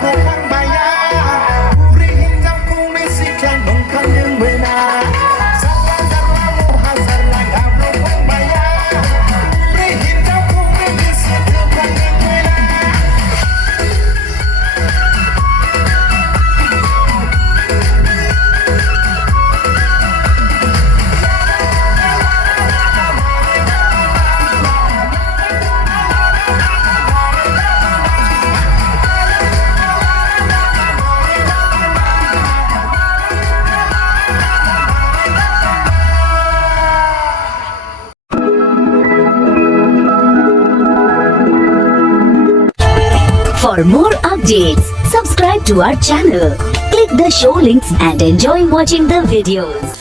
ku kang bayan, purihin kau ku misikan bengkang yang benar. Salam darlamu hazar lagamu kang bayan, purihin kau ku misikan bengkang yang benar. For more updates, subscribe to our channel, click the show links and enjoy watching the videos.